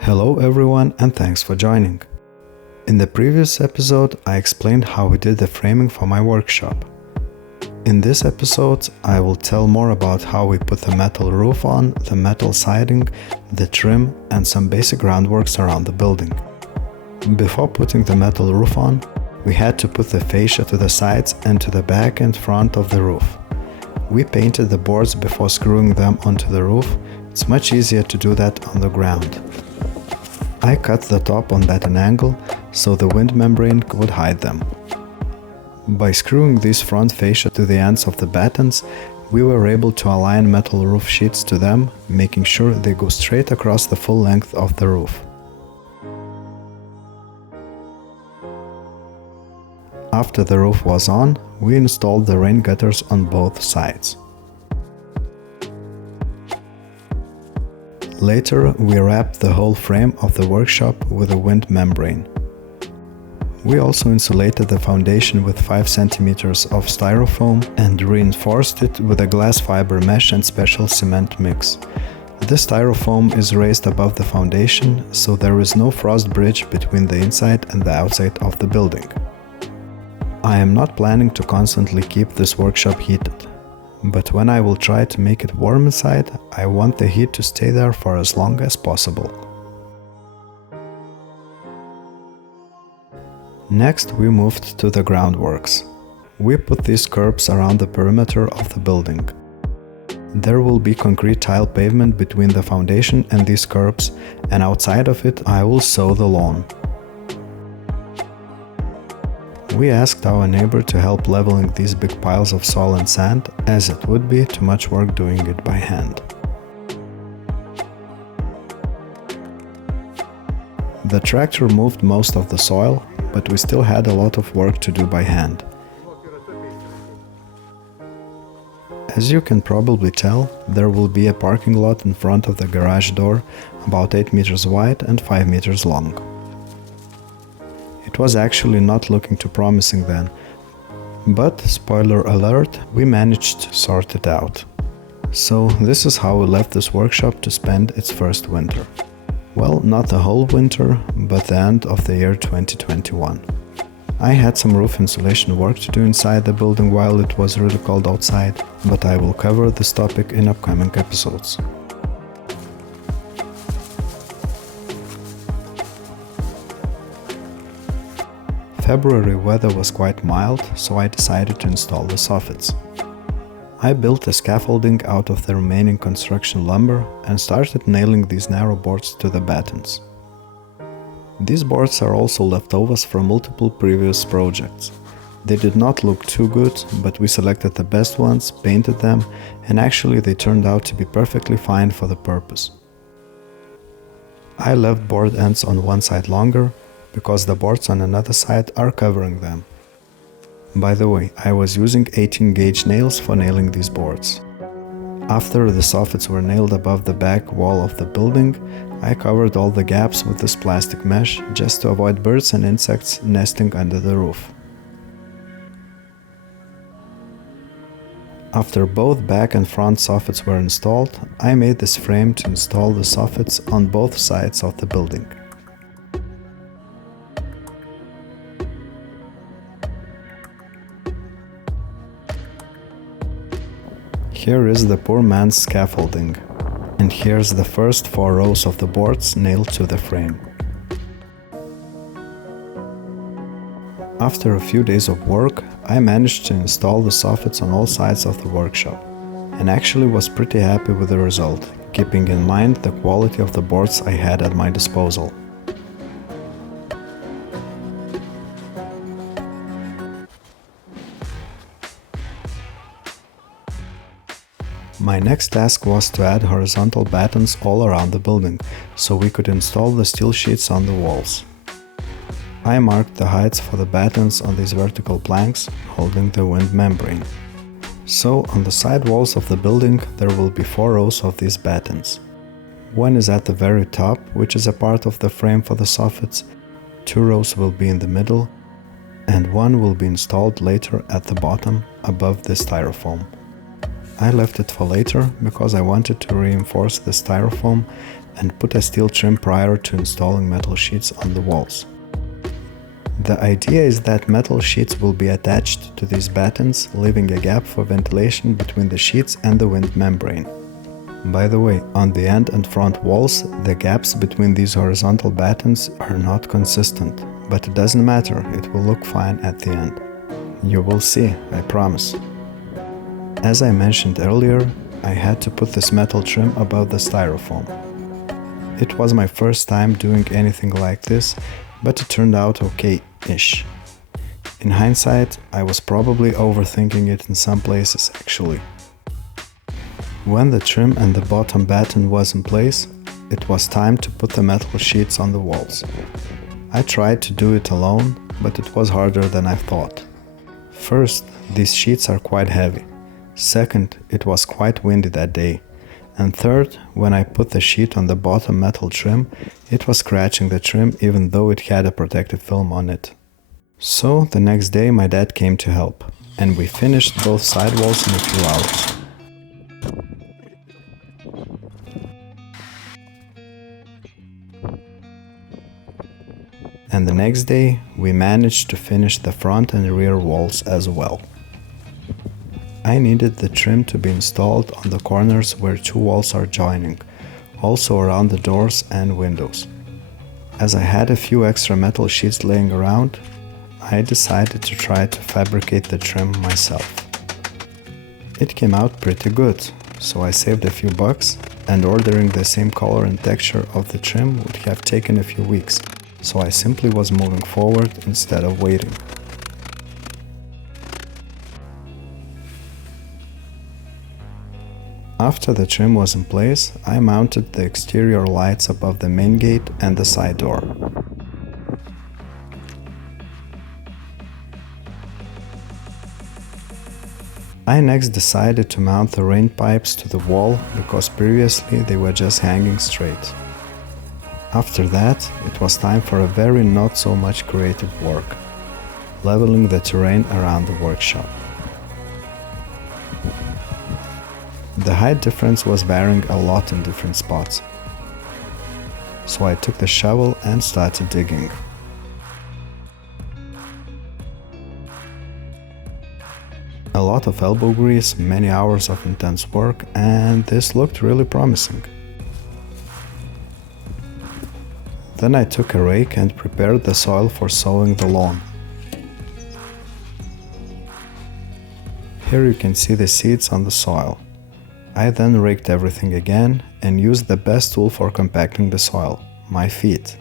Hello everyone and thanks for joining. In the previous episode I explained how we did the framing for my workshop. In this episode I will tell more about how we put the metal roof on, the metal siding, the trim and some basic groundworks around the building. Before putting the metal roof on, we had to put the fascia to the sides and to the back and front of the roof. We painted the boards before screwing them onto the roof. It's much easier to do that on the ground. I cut the top on at an angle so the wind membrane would hide them. By screwing these front fascia to the ends of the battens, we were able to align metal roof sheets to them, making sure they go straight across the full length of the roof. After the roof was on, we installed the rain gutters on both sides. Later, we wrapped the whole frame of the workshop with a wind membrane. We also insulated the foundation with 5 cm of styrofoam and reinforced it with a glass fiber mesh and special cement mix. The styrofoam is raised above the foundation, so there is no frost bridge between the inside and the outside of the building. I am not planning to constantly keep this workshop heated, but when I will try to make it warm inside, I want the heat to stay there for as long as possible. Next, we moved to the groundworks. We put these curbs around the perimeter of the building. There will be concrete tile pavement between the foundation and these curbs, and outside of it I will sow the lawn. We asked our neighbor to help leveling these big piles of soil and sand, as it would be too much work doing it by hand. The tractor moved most of the soil, but we still had a lot of work to do by hand. As you can probably tell, there will be a parking lot in front of the garage door, about 8 meters wide and 5 meters long. It was actually not looking too promising then, but spoiler alert, we managed to sort it out. So this is how we left this workshop to spend its first winter. Well, not the whole winter, but the end of the year 2021. I had some roof insulation work to do inside the building while it was really cold outside, but I will cover this topic in upcoming episodes. February weather was quite mild, so I decided to install the soffits. I built a scaffolding out of the remaining construction lumber and started nailing these narrow boards to the battens. These boards are also leftovers from multiple previous projects. They did not look too good, but we selected the best ones, painted them, and actually they turned out to be perfectly fine for the purpose. I left board ends on one side longer, because the boards on another side are covering them. By the way, I was using 18 gauge nails for nailing these boards. After the soffits were nailed above the back wall of the building, I covered all the gaps with this plastic mesh just to avoid birds and insects nesting under the roof. After both back and front soffits were installed, I made this frame to install the soffits on both sides of the building. Here is the poor man's scaffolding, and here's the first 4 rows of the boards nailed to the frame. After a few days of work, I managed to install the soffits on all sides of the workshop, and actually was pretty happy with the result, keeping in mind the quality of the boards I had at my disposal. My next task was to add horizontal battens all around the building, so we could install the steel sheets on the walls. I marked the heights for the battens on these vertical planks holding the wind membrane. So on the side walls of the building there will be 4 rows of these battens. One is at the very top, which is a part of the frame for the soffits, 2 rows will be in the middle, and 1 will be installed later at the bottom above the styrofoam. I left it for later because I wanted to reinforce the styrofoam and put a steel trim prior to installing metal sheets on the walls. The idea is that metal sheets will be attached to these battens, leaving a gap for ventilation between the sheets and the wind membrane. By the way, on the end and front walls, the gaps between these horizontal battens are not consistent, but it doesn't matter, it will look fine at the end. You will see, I promise. As I mentioned earlier, I had to put this metal trim above the styrofoam. It was my first time doing anything like this, but it turned out okay-ish. In hindsight, I was probably overthinking it in some places actually. When the trim and the bottom batten was in place, it was time to put the metal sheets on the walls. I tried to do it alone, but it was harder than I thought. First, these sheets are quite heavy. Second, it was quite windy that day. And third, when I put the sheet on the bottom metal trim, it was scratching the trim even though it had a protective film on it. So the next day my dad came to help, and we finished both sidewalls in a few hours. And the next day, we managed to finish the front and rear walls as well. I needed the trim to be installed on the corners where two walls are joining, also around the doors and windows. As I had a few extra metal sheets laying around, I decided to try to fabricate the trim myself. It came out pretty good, so I saved a few bucks, and ordering the same color and texture of the trim would have taken a few weeks. So I simply was moving forward instead of waiting. After the trim was in place, I mounted the exterior lights above the main gate and the side door. I next decided to mount the rain pipes to the wall because previously they were just hanging straight. After that, it was time for a very not so much creative work, leveling the terrain around the workshop. The height difference was varying a lot in different spots, so I took the shovel and started digging. A lot of elbow grease, many hours of intense work, and this looked really promising. Then I took a rake and prepared the soil for sowing the lawn. Here you can see the seeds on the soil. I then raked everything again and used the best tool for compacting the soil, my feet.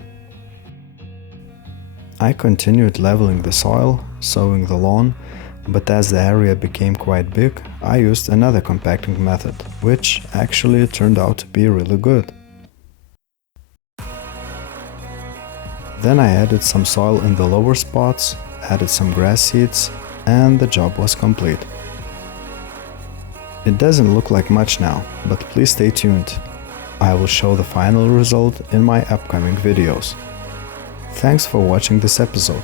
I continued leveling the soil, sowing the lawn, but as the area became quite big, I used another compacting method, which actually turned out to be really good. Then I added some soil in the lower spots, added some grass seeds, and the job was complete. It doesn't look like much now, but please stay tuned. I will show the final result in my upcoming videos. Thanks for watching this episode.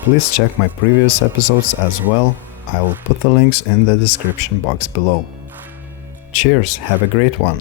Please check my previous episodes as well. I will put the links in the description box below. Cheers, have a great one!